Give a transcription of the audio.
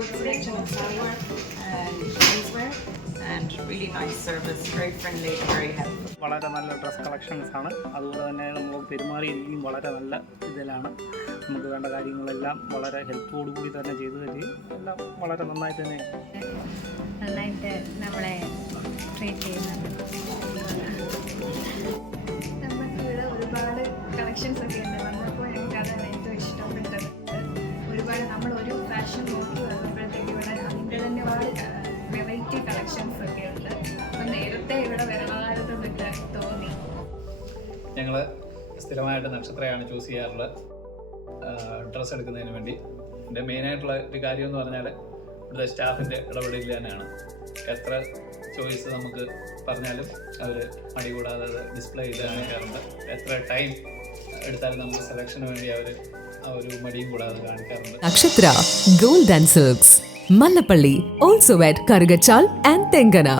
good selection of salwar and menswear, and really nice service, very friendly, very helpful. വളരെ നല്ല dress collections ആണ്. അതുപോലെ തന്നെ നമ്മൾ പെരുമാറിയിരിക്കും വളരെ നല്ല ഇതിലാണ്. നമുക്ക് വേണ്ട കാര്യങ്ങളെല്ലാം വളരെ ഹെൽപ്പോടു കൂടി തന്നെ ചെയ്തു തരികയും എല്ലാം വളരെ നന്നായിട്ട് തന്നെ നന്നായിട്ട് നമ്മളെ ട്രീറ്റ് ചെയ്യുന്നുണ്ട്. നമുക്കിവിടെ ഒരുപാട് കളക്ഷൻസ് ഒക്കെ ഉണ്ട്. വന്നപ്പോൾ ഞങ്ങൾക്ക് അതാണ് ഏറ്റവും ഇഷ്ടപ്പെട്ടത്. ഒരുപാട് നമ്മളൊരു ഫാഷൻ നോക്കി വന്നപ്പോഴത്തേക്ക് ഇവിടെ അതിൻ്റെ തന്നെ ഒരുപാട് വെറൈറ്റി കളക്ഷൻസ് ഒക്കെ ഉണ്ട്. അപ്പം നേരത്തെ ഇവിടെ വരണമായിരുന്നൊക്കെ തോന്നി. ഞങ്ങൾ സ്ഥിരമായിട്ട് നക്ഷത്രയാണ് ചൂസ് ചെയ്യാറുള്ളത് ഡ്രസ്സ് എടുക്കുന്നതിന് വേണ്ടി. എൻ്റെ മെയിനായിട്ടുള്ള ഒരു കാര്യം എന്ന് പറഞ്ഞാൽ ഇവിടുത്തെ സ്റ്റാഫിൻ്റെ ഇടപെടൽ തന്നെയാണ്. എത്ര ചോയ്സ് നമുക്ക് പറഞ്ഞാലും അവർ മടി കൂടാതെ അത് ഡിസ്പ്ലേ ചെയ്ത് കാണിക്കാറുണ്ട്. എത്ര ടൈം എടുത്താലും നമുക്ക് സെലക്ഷന് വേണ്ടി അവർ ആ ഒരു മടിയും കൂടാതെ കാണിക്കാറുണ്ട്. Nakshatra Gold and Silks, Mallapalli, also at Karugachal and Tengana.